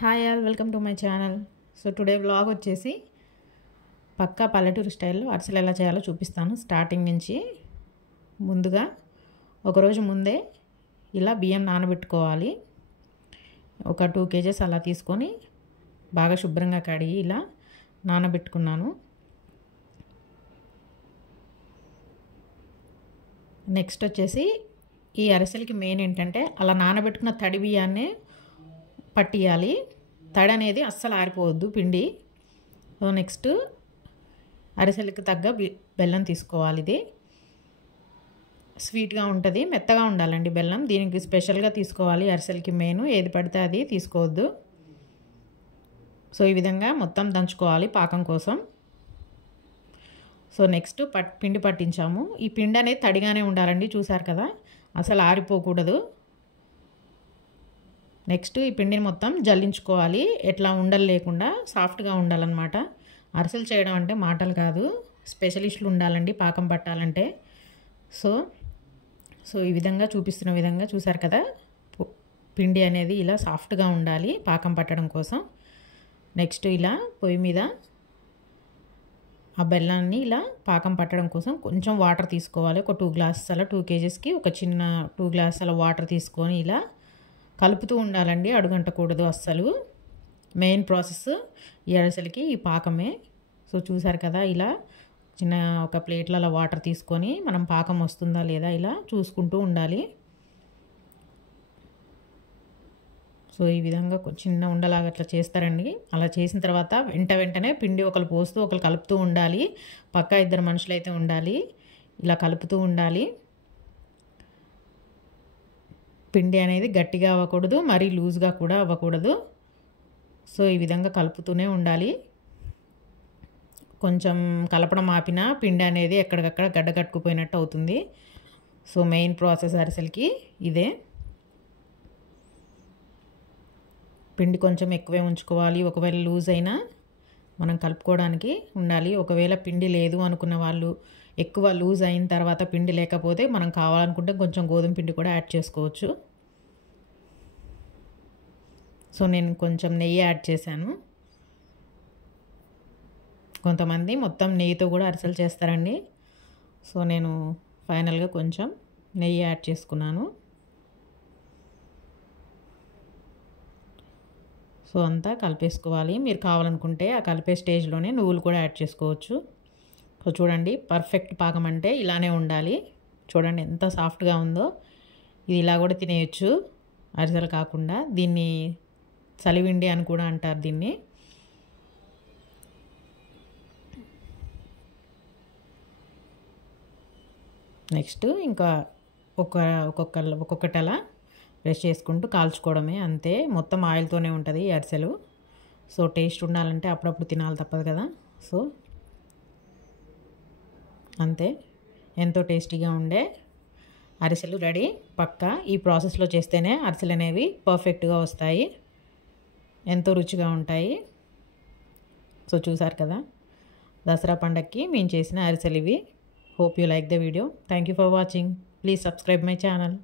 Hi all, welcome to my channel. So today vlog వచ్చేసి పక్కా పల్లెటూరు స్టైల్లో అరిసెలు ఎలా చేయాలో చూపిస్తాను. స్టార్టింగ్ నుంచి ముందుగా ఒకరోజు ముందే ఇలా బియ్యం నానబెట్టుకోవాలి. ఒక 2 kgs అలా తీసుకొని బాగా శుభ్రంగా కడిగి ఇలా నానబెట్టుకున్నాను. నెక్స్ట్ వచ్చేసి ఈ అరిసెలకి మెయిన్ ఏంటంటే అలా నానబెట్టుకున్న తడి బియ్యాన్నే పట్టియాలి. తడి అనేది అస్సలు ఆరిపోవద్దు పిండి. సో నెక్స్ట్ అరిసెలకి తగ్గ బెల్లం తీసుకోవాలి. ఇది స్వీట్గా ఉంటుంది, మెత్తగా ఉండాలండి బెల్లం. దీనికి స్పెషల్గా తీసుకోవాలి. అరిసెలకి మెయిన్, ఏది పడితే అది తీసుకోవద్దు. సో ఈ విధంగా మొత్తం దంచుకోవాలి పాకం కోసం. సో నెక్స్ట్ పిండి పట్టించాము. ఈ పిండి అనేది తడిగానే ఉండాలండి, చూసారు కదా, అసలు ఆరిపోకూడదు. నెక్స్ట్ ఈ పిండిని మొత్తం జల్లించుకోవాలి. ఎట్లా ఉండలు లేకుండా సాఫ్ట్గా ఉండాలన్నమాట. అరిసెలు చేయడం అంటే మాటలు కాదు, స్పెషలిస్టులు ఉండాలండి పాకం పట్టాలంటే. సో ఈ విధంగా చూపిస్తున్న విధంగా చూసారు కదా, పిండి అనేది ఇలా సాఫ్ట్గా ఉండాలి పాకం పట్టడం కోసం. నెక్స్ట్ ఇలా పొయ్యి మీద ఆ బెల్లాన్ని ఇలా పాకం పట్టడం కోసం కొంచెం వాటర్ తీసుకోవాలి. ఒక 2 గ్లాసెస్ అలా 2 kgsకి ఒక చిన్న 2 గ్లాసెస్ అలా వాటర్ తీసుకొని ఇలా కలుపుతూ ఉండాలండి, అడుగంటకూడదు అస్సలు. మెయిన్ ప్రాసెస్ ఈ అరిసెలకి ఈ పాకమే. సో చూసారు కదా, ఇలా చిన్న ఒక ప్లేట్లలో వాటర్ తీసుకొని మనం పాకం వస్తుందా లేదా ఇలా చూసుకుంటూ ఉండాలి. సో ఈ విధంగా చిన్న ఉండలాగా అట్లా చేస్తారండి. అలా చేసిన తర్వాత వెంటనే పిండి ఒకరు పోస్తూ ఒకరు కలుపుతూ ఉండాలి. పక్కా 2 మనుషులు అయితే ఉండాలి, ఇలా కలుపుతూ ఉండాలి. పిండి అనేది గట్టిగా అవ్వకూడదు, మరీ లూజ్గా కూడా అవ్వకూడదు. సో ఈ విధంగా కలుపుతూనే ఉండాలి. కొంచెం కలపడం ఆపినా పిండి అనేది ఎక్కడికక్కడ గడ్డ కట్టుకుపోయినట్టు అవుతుంది. సో మెయిన్ ప్రాసెస్ అరిసెలకి ఇదే. పిండి కొంచెం ఎక్కువే ఉంచుకోవాలి. ఒకవేళ లూజ్ అయినా మనం కలుపుకోవడానికి ఉండాలి. ఒకవేళ పిండి లేదు అనుకున్న వాళ్ళు ఎక్కువ లూజ్ అయిన తర్వాత పిండి లేకపోతే మనం కావాలనుకుంటే కొంచెం గోధుమ పిండి కూడా యాడ్ చేసుకోవచ్చు. సో నేను కొంచెం నెయ్యి యాడ్ చేశాను. కొంతమంది మొత్తం నెయ్యితో కూడా అరిసెలు చేస్తారండి. సో నేను ఫైనల్గా కొంచెం నెయ్యి యాడ్ చేసుకున్నాను. సో అంతా కలిపేసుకోవాలి. మీరు కావాలనుకుంటే ఆ కలిపే స్టేజ్లోనే నువ్వులు కూడా యాడ్ చేసుకోవచ్చు. సో చూడండి, పర్ఫెక్ట్ పాకం అంటే ఇలానే ఉండాలి. చూడండి ఎంత సాఫ్ట్గా ఉందో. ఇది ఇలా కూడా తినేయచ్చు అరిసెలు కాకుండా. దీన్ని చలివిండి అని కూడా అంటారు దీన్ని. నెక్స్ట్ ఇంకా ఒక్కొక్కటి అలా ప్రెస్ చేసుకుంటూ కాల్చుకోవడమే, అంతే. మొత్తం ఆయిల్తోనే ఉంటుంది ఈ అరిసెలు. సో టేస్ట్ ఉండాలంటే అప్పుడప్పుడు తినాలి, తప్పదు కదా. సో అంతే, ఎంతో టేస్టీగా ఉండే అరిసెలు రెడీ. పక్కా ఈ ప్రాసెస్లో చేస్తేనే అరిసెలు అనేవి పర్ఫెక్ట్గా వస్తాయి, ఎంతో రుచిగా ఉంటాయి. సో చూసారు కదా, దసరా పండగకి మేము చేసిన అరిసెలు ఇవి. Hope you like the video. Thank you for watching. Please subscribe my channel.